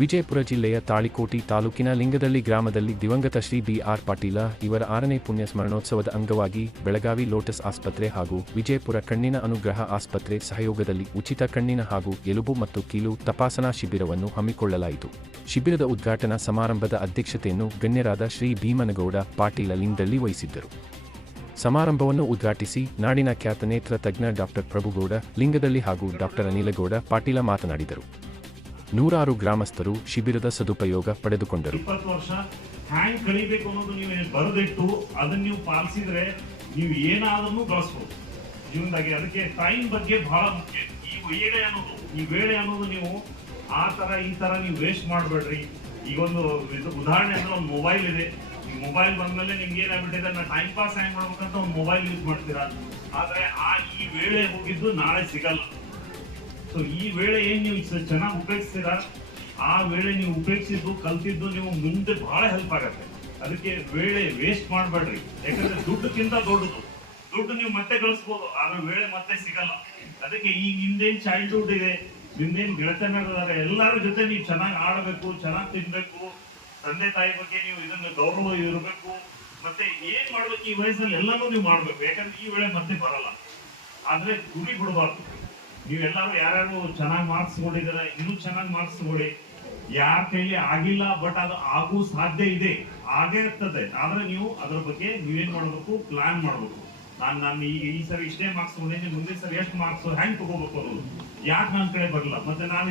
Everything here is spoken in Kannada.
ವಿಜಯಪುರ ಜಿಲ್ಲೆಯ ತಾಳಿಕೋಟಿ ತಾಲೂಕಿನ ಲಿಂಗದಳ್ಳಿ ಗ್ರಾಮದಲ್ಲಿ ದಿವಂಗತ ಶ್ರೀ ಬಿಆರ್ ಪಾಟೀಲ, ಇವರ ಆರನೇ ಪುಣ್ಯ ಸ್ಮರಣೋತ್ಸವದ ಅಂಗವಾಗಿ ಬೆಳಗಾವಿ ಲೋಟಸ್ ಆಸ್ಪತ್ರೆ ಹಾಗೂ ವಿಜಯಪುರ ಕಣ್ಣಿನ ಅನುಗ್ರಹ ಆಸ್ಪತ್ರೆ ಸಹಯೋಗದಲ್ಲಿ ಉಚಿತ ಕಣ್ಣಿನ ಹಾಗೂ ಎಲುಬು ಮತ್ತು ಕೀಲು ತಪಾಸಣಾ ಶಿಬಿರವನ್ನು ಹಮ್ಮಿಕೊಳ್ಳಲಾಯಿತು. ಶಿಬಿರದ ಉದ್ಘಾಟನಾ ಸಮಾರಂಭದ ಅಧ್ಯಕ್ಷತೆಯನ್ನು ಗಣ್ಯರಾದ ಶ್ರೀ ಭೀಮನಗೌಡ ಪಾಟೀಲ ಲಿಂಗದಳ್ಳಿ ವಹಿಸಿದ್ದರು. ಸಮಾರಂಭವನ್ನು ಉದ್ಘಾಟಿಸಿ ನಾಡಿನ ಖ್ಯಾತ ನೇತ್ರ ತಜ್ಞ ಡಾಕ್ಟರ್ ಪ್ರಭುಗೌಡ, ಲಿಂಗದಳ್ಳಿ ಹಾಗೂ ಡಾಕ್ಟರ್ ಅನಿಲಗೌಡ ಪಾಟೀಲ ಮಾತನಾಡಿದರು. ನೂರಾರು ಗ್ರಾಮಸ್ಥರು ಶಿಬಿರದ ಸದುಪಯೋಗ ಪಡೆದುಕೊಂಡರು. ಇಪ್ಪತ್ತು ವರ್ಷ ಹ್ಯಾಂಗ್ ಕಳಿಬೇಕು ಅನ್ನೋದು ನೀವು ಬರೆದಿಟ್ಟು ಅದನ್ನ ನೀವು ಪಾಲಿಸಿದ್ರೆ ನೀವು ಏನಾದ್ರೂ ಬಳಸ್ಬೋದು. ಜೀವನದಾಗಿ ಅದಕ್ಕೆ ಟೈಮ್ ಬಗ್ಗೆ ಬಹಳ ಮುಖ್ಯ. ಈ ವೇಳೆ ಅನ್ನೋದು, ಈ ವೇಳೆ ಅನ್ನೋದು ನೀವು ಆ ತರ ಈ ತರ ನೀವು ವೇಸ್ಟ್ ಮಾಡಬೇಡ್ರಿ. ಈಗ ಒಂದು ಉದಾಹರಣೆ ಅಂದ್ರೆ ಒಂದು ಮೊಬೈಲ್ ಇದೆ. ಈ ಮೊಬೈಲ್ ಬಂದ್ಮೇಲೆ ನಿಮ್ಗೆ ಏನಾಗ್ಬಿಟ್ಟಿದೆ? ನಾ ಟೈಮ್ ಪಾಸ್ ಹೆಂಗ್ ಮಾಡ್ಬೇಕಂತ ಒಂದು ಮೊಬೈಲ್ ಯೂಸ್ ಮಾಡ್ತೀರಾ? ಆದ್ರೆ ಆ ಈ ವೇಳೆ ಹೋಗಿದ್ದು ನಾಳೆ ಸಿಗಲ್ಲ. ಸೊ ಈ ವೇಳೆ ಏನ್ ನೀವು ಚೆನ್ನಾಗಿ ಉಪಯೋಗಿಸ್ತೀರಾ, ಆ ವೇಳೆ ನೀವು ಉಪಯೋಗಿಸಿದ್ದು, ಕಲ್ತಿದ್ದು ನೀವು ಮುಂದೆ ಬಹಳ ಹೆಲ್ಪ್ ಆಗತ್ತೆ. ಅದಕ್ಕೆ ವೇಳೆ ವೇಸ್ಟ್ ಮಾಡಬೇಡ್ರಿ. ಯಾಕಂದ್ರೆ ದುಡ್ಡಕ್ಕಿಂತ ದೊಡ್ಡದು. ದುಡ್ಡು ನೀವು ಮತ್ತೆ ಗಳಿಸ್ಬೋದು ಆದ್ರೆ ವೇಳೆ ಮತ್ತೆ ಸಿಗಲ್ಲ. ಅದಕ್ಕೆ ಈ ನಿಮ್ದೇನ್ ಚೈಲ್ಡ್ಹುಡ್ ಇದೆ ನಿಮ್ದೇನ್ ಗೆಳತನರಿದ್ದಾರೆ, ಎಲ್ಲರ ಜೊತೆ ನೀವು ಚೆನ್ನಾಗಿ ಆಡಬೇಕು, ಚೆನ್ನಾಗಿ ತಿನ್ಬೇಕು. ತಂದೆ ತಾಯಿ ಬಗ್ಗೆ ನೀವು ಇದನ್ನ ಗೌರವ ಇರಬೇಕು. ಮತ್ತೆ ಏನ್ ಮಾಡ್ಬೇಕು ಈ ವಯಸ್ಸಲ್ಲಿ ಎಲ್ಲನೂ ನೀವು ಮಾಡ್ಬೇಕು. ಯಾಕಂದ್ರೆ ಈ ವೇಳೆ ಮತ್ತೆ ಬರಲ್ಲ. ಆದ್ರೆ ಗುರಿ ಬಿಡಬಾರ್ದು. ನೀವೆಲ್ಲರೂ ಯಾರ್ಯಾರು ಚೆನ್ನಾಗಿ ಮಾರ್ಕ್ಸ್ ಕೊಟ್ಟಿದ್ದೀರ, ಇನ್ನೂ ಚೆನ್ನಾಗಿ ಮಾರ್ಕ್ಸ್ ತಗೊಳ್ಳಿ ಯಾರ ಕೈಲಿ ಆಗಿಲ್ಲ ಬಟ್ ಅದು ಆಗೂ ಸಾಧ್ಯ ಇದೆ. ಆಗೇ ಇರ್ತದೆ. ಆದ್ರೆ ನೀವು ಅದ್ರ ಬಗ್ಗೆ ನೀವೇನ್ ಮಾಡ್ಬೇಕು? ಪ್ಲಾನ್ ಮಾಡ್ಬೇಕು. ನಾನು ನಾನು ಈ ಈ ಸರಿ ಇಷ್ಟೇ ಮಾರ್ಕ್ಸ್ ತಗೊಂಡಿದ್ದೀನಿ ಮುಂದಿನ ಸರಿ ಎಷ್ಟು ಮಾರ್ಕ್ಸ್ ಹೆಂಗ್ ತಗೋಬೇಕು ಅನ್ನೋದು. ಯಾಕೆ ನನ್ನ ಕಡೆ ಬರಲ್ಲ ಮತ್ತೆ ನಾನು